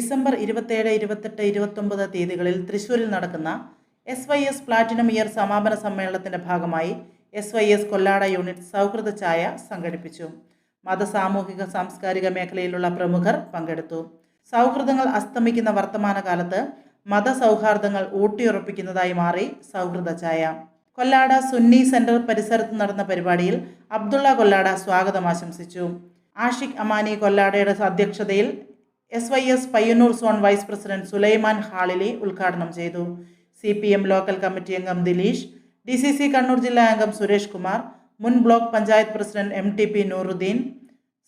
December ഇരുപത്തേഴ് ഇരുപത്തെട്ട് ഇരുപത്തൊമ്പത് തീയതികളിൽ തൃശൂരിൽ നടക്കുന്ന S Y S platinum year സമാപന സമ്മേളനത്തിന്റെ ഭാഗമായി S Y S Kollada unit സൗഹൃദ ചായ സംഘടിപ്പിച്ചു. മത സാമൂഹിക സാംസ്കാരിക മേഖലയിലുള്ള പ്രമുഖർ പങ്കെടുത്തു. സൗഹൃദങ്ങൾ അസ്തമിക്കുന്ന വർത്തമാനകാലത്ത് മതസൗഹാർദ്ദങ്ങൾ ഊട്ടിയുറപ്പിക്കുന്നതായി മാറി സൗഹൃദ ചായ. കൊല്ലാട സുന്നി സെന്റർ പരിസരത്ത് നടന്ന പരിപാടിയിൽ അബ്ദുള്ള കൊല്ലാട സ്വാഗതം ആശംസിച്ചു. ആഷിഖ് അമാനി കൊല്ലാടയുടെ അധ്യക്ഷതയിൽ S Y S Payyannur zone vice president Sulaiman ഹാളിലി ഉദ്ഘാടനം ചെയ്തു. C P M local committee അംഗം Dileesh D C C Kannur ജില്ലാ അംഗം സുരേഷ് കുമാർ മുൻ block panchayat president M T P Nooruddeen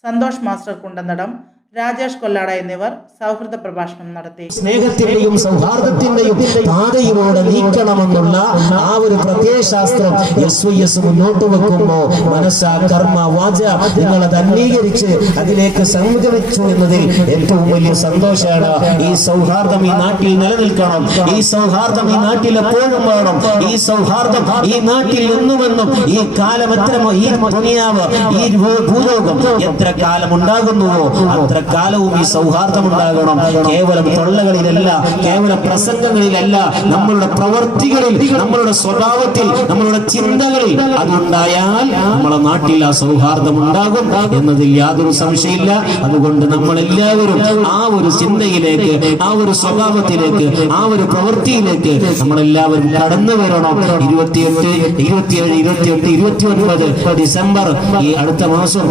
Santhosh master Kundanadam Rajesh Kollada എന്നിവർ സൗഹൃദ പ്രഭാഷണം നടത്തി. സ്നേഹത്തിന്റെയും സൗഹാർദ്ദത്തിന്റെയും പാതയിലൂടെ നീക്കണമെന്നുള്ള ആ ഒരു പ്രത്യയശാസ്ത്രം എസ് വൈ എസ് മുന്നോട്ട് വെക്കുമ്പോ മനസ്സ കർമ്മ വാച നിങ്ങളത് അംഗീകരിച്ച് അതിലേക്ക് സംഗമിച്ചു എന്നതിൽ ഏറ്റവും വലിയ സന്തോഷമാണ്. ഈ സൗഹാർദ്ദം ഈ നാട്ടിൽ നിലനിൽക്കണം. ഈ സൗഹാർദ്ദം ഈ നാട്ടിൽ എപ്പോഴും വേണം. ഈ സൗഹാർദ്ദം ഈ നാട്ടിൽ എന്നുമെന്നും ഈ കാലം എത്ര ഈ ദുനിയാവ് ഈ ഭൂലോകം എത്ര കാലം ഉണ്ടാകുന്നുവോ അത്ര കാലവും ഈ സൗഹാർദ്ദം ഉണ്ടാകണം. കേവലം തൊള്ളകളിലല്ല കേവല പ്രസംഗങ്ങളിലല്ല നമ്മളുടെ പ്രവൃത്തികളിൽ നമ്മളുടെ സ്വഭാവത്തിൽ നമ്മളുടെ ചിന്തകളിൽ അതുണ്ടായാൽ നമ്മളെ നാട്ടിൽ ആ സൗഹാർദ്ദം ഉണ്ടാകും എന്നതിൽ യാതൊരു സംശയമില്ല. അതുകൊണ്ട് നമ്മൾ എല്ലാവരും ആ ഒരു ചിന്തയിലേക്ക് ആ ഒരു സ്വഭാവത്തിലേക്ക് ആ ഒരു പ്രവൃത്തിയിലേക്ക് നമ്മളെല്ലാവരും കടന്നു വരണം. ഇരുപത്തിയെട്ട് ഇരുപത്തിയേഴ് ഇരുപത്തിയെട്ട് ഇരുപത്തി ഒൻപത് ഡിസംബർ ഈ അടുത്ത മാസം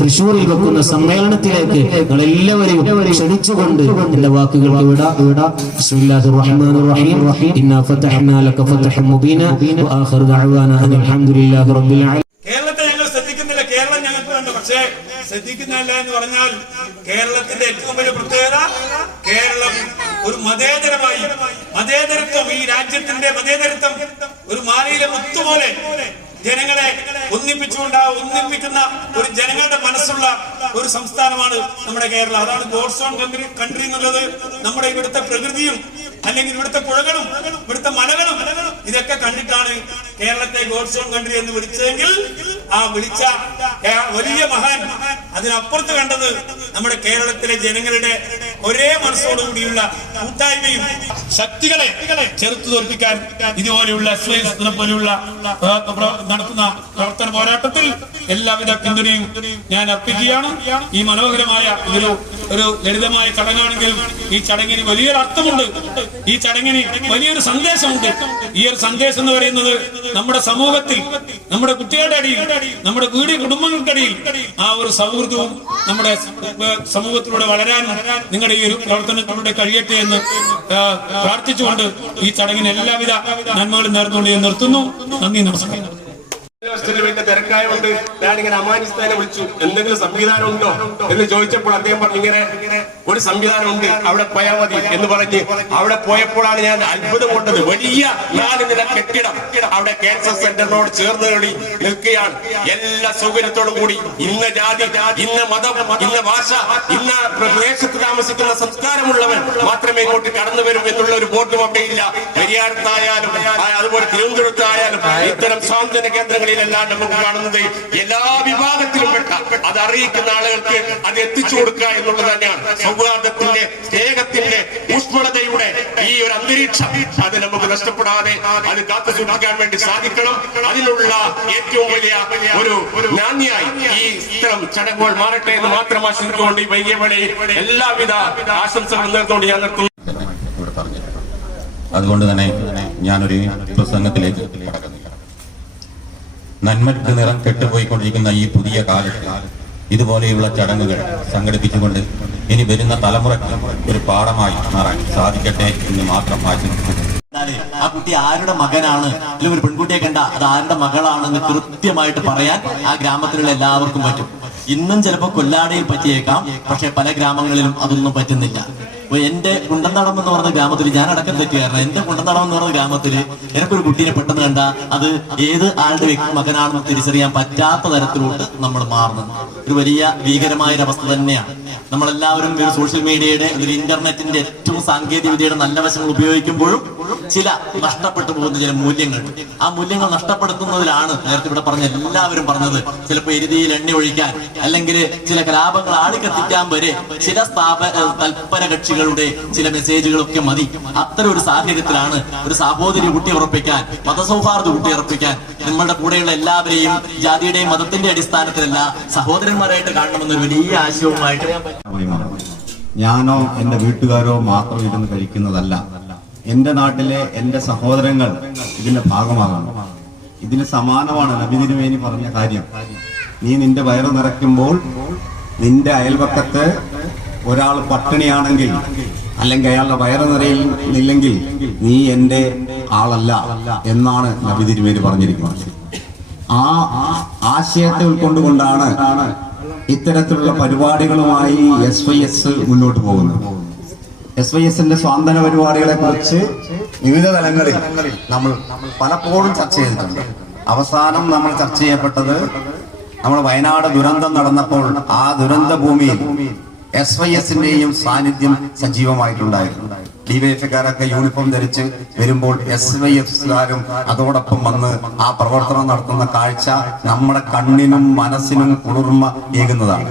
തൃശ്ശൂരിൽ വെക്കുന്ന സമ്മേളനത്തിലേക്ക് നിങ്ങൾ എല്ലാവരെയും ക്ഷണിച്ചുകൊണ്ട് ബിസ്മില്ലാഹിർ റഹ്മാനിർ റഹീം ഇന്നാ മുബീന. അൽഹംദുലില്ലാഹി റബ്ബിൽ ആലമീൻ കേരളത്തെ ഞങ്ങൾ കേരളം പക്ഷേ ശ്രദ്ധിക്കുന്നില്ല എന്ന് പറഞ്ഞാൽ കേരളത്തിന്റെ ഏറ്റവും വലിയ പ്രത്യേകത കേരളം ഒരു മതേതരമായി മതേതരത്വം ഈ രാജ്യത്തിന്റെ മതേതരത്വം ഒരു മാലയിലെ മുത്തുപോലെ ജനങ്ങളെ ഒന്നിപ്പിച്ചുകൊണ്ട് ഒന്നിപ്പിക്കുന്ന ഒരു ജനങ്ങളുടെ മനസ്സുള്ള ഒരു സംസ്ഥാനമാണ് നമ്മുടെ കേരളം. അതാണ് ഗോഡ്സ് ഓൺ കൺട്രി കൺട്രി എന്നുള്ളത് നമ്മുടെ ഇവിടുത്തെ പ്രകൃതിയും അല്ലെങ്കിൽ ഇവിടുത്തെ പുഴകളും ഇവിടുത്തെ മലകളും ഇതൊക്കെ കണ്ടിട്ടാണ് കേരളത്തെ ഗോഡ്സ് ഓൺ കൺട്രി എന്ന് വിളിച്ചതെങ്കിൽ ആ വിളിച്ച വലിയ മഹാൻ അതിനപ്പുറത്ത് കണ്ടത് നമ്മുടെ കേരളത്തിലെ ജനങ്ങളുടെ ഒരേ മനസ്സോടുകൂടിയുള്ള കൂട്ടായ്മയും ശക്തികളെ ചെറുത്തു തോൽപ്പിക്കാൻ ഇതുപോലെയുള്ള എസ് പോലെയുള്ള നടത്തുന്ന പ്രവർത്തന പോരാട്ടത്തിൽ എല്ലാവിധ പിന്തുണയും ഞാൻ അർപ്പിക്കുകയാണ്. ഈ മനോഹരമായ ഒരു ഒരു ലളിതമായ ചടങ്ങാണെങ്കിൽ ഈ ചടങ്ങിന് വലിയൊരു അർത്ഥമുണ്ട്. ഈ ചടങ്ങിന് വലിയൊരു സന്ദേശമുണ്ട്. ഈ ഒരു സന്ദേശം എന്ന് പറയുന്നത് നമ്മുടെ സമൂഹത്തിൽ നമ്മുടെ കുട്ടികളുടെ അടിയിൽ നമ്മുടെ വീട് കുടുംബങ്ങൾക്കിടയിൽ ആ ഒരു സൗഹൃദവും നമ്മുടെ സമൂഹത്തിലൂടെ വളരാനും നിങ്ങളുടെ ഈ ഒരു പ്രവർത്തനത്തിലൂടെ കഴിയട്ടെ എന്ന് പ്രാർത്ഥിച്ചുകൊണ്ട് ഈ ചടങ്ങിന് എല്ലാവിധ നന്മകളും നേർന്നുകൊണ്ട് ഞാൻ നിർത്തുന്നു. നന്ദി നമസ്കാരം. തിരക്കായതുകൊണ്ട് ഞാനിങ്ങനെ അമാനിസ്ഥാനെ വിളിച്ചു. എന്തെങ്കിലും സംവിധാനം ഉണ്ടോ എന്ന് ചോദിച്ചപ്പോൾ അദ്ദേഹം പറഞ്ഞു ഇങ്ങനെ ഒരു സംവിധാനം ഉണ്ട് അവിടെ പോയാൽ മതി എന്ന് പറഞ്ഞ് അവിടെ പോയപ്പോഴാണ് ഞാൻ അത്ഭുതം കൊണ്ടത്. വലിയ നാല് നില കെട്ടിടം അവിടെ ക്യാൻസർ സെന്ററിനോട് ചേർന്ന് കളി നിൽക്കുകയാണ്. എല്ലാ സൗകര്യത്തോടും കൂടി ഇന്ന ജാതി ഇന്ന മതം ഇന്ന ഭാഷ ഇന്ന പ്രദേശത്ത് താമസിക്കുന്ന സംസ്കാരമുള്ളവൻ മാത്രമേ ഇങ്ങോട്ട് കടന്നു വരും എന്നുള്ള ഒരു ബോർഡും അവിടെ ഇല്ല പെരിയാരത്തായാലും അതുപോലെ തിരുവനന്തപുരത്തായാലും ഇത്തരം സ്വാതന്ത്ര്യ കേന്ദ്രങ്ങളിലെല്ലാം നമുക്ക് കാണുന്നത് എല്ലാ വിഭാഗത്തിലും പെട്ട. അത് അറിയിക്കുന്ന ആളുകൾക്ക് അത് എത്തിച്ചു കൊടുക്കുക എന്നുള്ളത് തന്നെയാണ്. സൗഹാർദ്ദത്തിന്റെ സ്നേഹത്തിന്റെ ഊഷ്മളതയുടെ ഈ ഒരു അന്തരീക്ഷം. അത് നമുക്ക് നഷ്ടപ്പെടാതെ അത് കാത്തു സൂക്ഷിക്കാൻ വേണ്ടി സാധിക്കണം. അതിനുള്ള ഏറ്റവും വലിയ ഒരു നാന്യായി ഈ ഇത്തരം ചടങ്ങുകൾ മാറട്ടെ എന്ന് മാത്രം ആശംസിച്ചുകൊണ്ട് ഈ വൈകിയ വേളയിൽ എല്ലാവിധ ആശംസകളും നേർന്നുകൊണ്ട് ഞാൻ നിർത്തുന്നു. അതുകൊണ്ട് തന്നെ ഞാനൊരു പ്രസംഗത്തിലേക്ക് നന്മയ്ക്ക് നിറം കെട്ടുപോയിക്കൊണ്ടിരിക്കുന്ന ഈ പുതിയ കാലത്ത് ഇതുപോലെയുള്ള ചടങ്ങുകൾ സംഘടിപ്പിച്ചുകൊണ്ട് ഇനി വരുന്ന തലമുറയ്ക്ക് ഒരു പാഠമായി മാറാൻ സാധിക്കട്ടെ എന്ന് മാത്രം ആശംസിക്കുന്നു ആ കുട്ടി ആരുടെ മകനാണ്? അല്ലെങ്കിൽ ഒരു പെൺകുട്ടിയെ കണ്ട അത് ആരുടെ മകളാണെന്ന് കൃത്യമായിട്ട് പറയാൻ ആ ഗ്രാമത്തിലുള്ള എല്ലാവർക്കും പറ്റും. ഇന്നും ചിലപ്പോൾ കൊല്ലാടയിൽ പറ്റിയേക്കാം പക്ഷെ പല ഗ്രാമങ്ങളിലും അതൊന്നും പറ്റുന്നില്ല. എന്റെ കുണ്ടന്തടം എന്ന് പറഞ്ഞ ഗ്രാമത്തിൽ ഞാൻ അടക്കം തെറ്റുകയായിരുന്നു എന്റെ കുണ്ടന്തടം എന്ന് പറഞ്ഞ ഗ്രാമത്തിൽ എനിക്കൊരു കുട്ടീനെ പെട്ടെന്ന് കണ്ട അത് ഏത് ആളുടെ വ്യക്തി മകനാണെന്ന് തിരിച്ചറിയാൻ പറ്റാത്ത തരത്തിലോട്ട് നമ്മൾ മാറുന്നു. ഒരു വലിയ ഭീകരമായ ഒരു അവസ്ഥ തന്നെയാണ്. നമ്മളെല്ലാവരും ഒരു സോഷ്യൽ മീഡിയയുടെ ഒരു ഇന്റർനെറ്റിന്റെ ഏറ്റവും സാങ്കേതിക വിദ്യയുടെ നല്ല വശങ്ങൾ ഉപയോഗിക്കുമ്പോഴും ചില നഷ്ടപ്പെട്ടു പോകുന്ന ചില മൂല്യങ്ങൾ. ആ മൂല്യങ്ങൾ നഷ്ടപ്പെടുത്തുന്നതിലാണ് നേരത്തെ ഇവിടെ പറഞ്ഞ എല്ലാവരും പറഞ്ഞത്. ചിലപ്പോൾ എരുതിയിൽ എണ്ണി ഒഴിക്കാൻ അല്ലെങ്കിൽ ചില കലാപങ്ങൾ ആളിക്കത്തിക്കാൻ വരെ ചില സ്ഥാപ തൽപര കക്ഷികളുടെ ചില മെസ്സേജുകളൊക്കെ മതി. അത്തരം ഒരു സാഹചര്യത്തിലാണ് ഒരു സഹോദരി ഊട്ടിയുറപ്പിക്കാൻ മതസൗഹാർദ്ദം ഉറപ്പിക്കാൻ നിങ്ങളുടെ കൂടെയുള്ള എല്ലാവരെയും ജാതിയുടെയും മതത്തിന്റെ അടിസ്ഥാനത്തിലല്ല സഹോദരന്മാരായിട്ട് കാണണമെന്നൊരു വലിയ ആശയവുമായിട്ട് ഞാനോ എന്റെ വീട്ടുകാരോ മാത്രം ഇരുന്ന് കഴിക്കുന്നതല്ല. എന്റെ നാട്ടിലെ എന്റെ സഹോദരങ്ങൾ ഇതിന്റെ ഭാഗമാകണം ഇതിന് സമാനമാണ് നബി തിരുമേനി പറഞ്ഞ കാര്യം. നീ നിന്റെ വയറ് നിറയ്ക്കുമ്പോൾ നിന്റെ അയൽപക്കത്ത് ഒരാൾ പട്ടിണിയാണെങ്കിൽ അല്ലെങ്കിൽ അയാളുടെ വയറ് നിറയുന്നില്ലെങ്കിൽ നീ എന്റെ ആളല്ല എന്നാണ് നബി തിരുമേനി പറഞ്ഞിരിക്കുന്നത്. ആ ആശയത്തെ ഉൾക്കൊണ്ടുകൊണ്ടാണ് ഇത്തരത്തിലുള്ള പരിപാടികളുമായി എസ് വൈ എസ് മുന്നോട്ട് പോകുന്നത്. എസ് വൈ എസിന്റെ സ്വാന്തന പരിപാടികളെ കുറിച്ച് വിവിധ തലങ്ങളിൽ നമ്മൾ പലപ്പോഴും ചർച്ച ചെയ്തിട്ടുണ്ട്. അവസാനം നമ്മൾ ചർച്ച ചെയ്യപ്പെട്ടത് നമ്മൾ വയനാട് ദുരന്തം നടന്നപ്പോൾ ആ ദുരന്ത ഭൂമിയിൽ എസ് വൈ എസിന്റെയും സാന്നിധ്യം സജീവമായിട്ടുണ്ടായിരുന്നു. ഡിവൈഎഫ്കാരൊക്കെ യൂണിഫോം ധരിച്ച് വരുമ്പോൾ എസ് വൈ എഫുകാരും അതോടൊപ്പം വന്ന് ആ പ്രവർത്തനം നടത്തുന്ന കാഴ്ച നമ്മുടെ കണ്ണിനും മനസ്സിനും കുളിർമ ഏകുന്നതാണ്.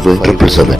triple seven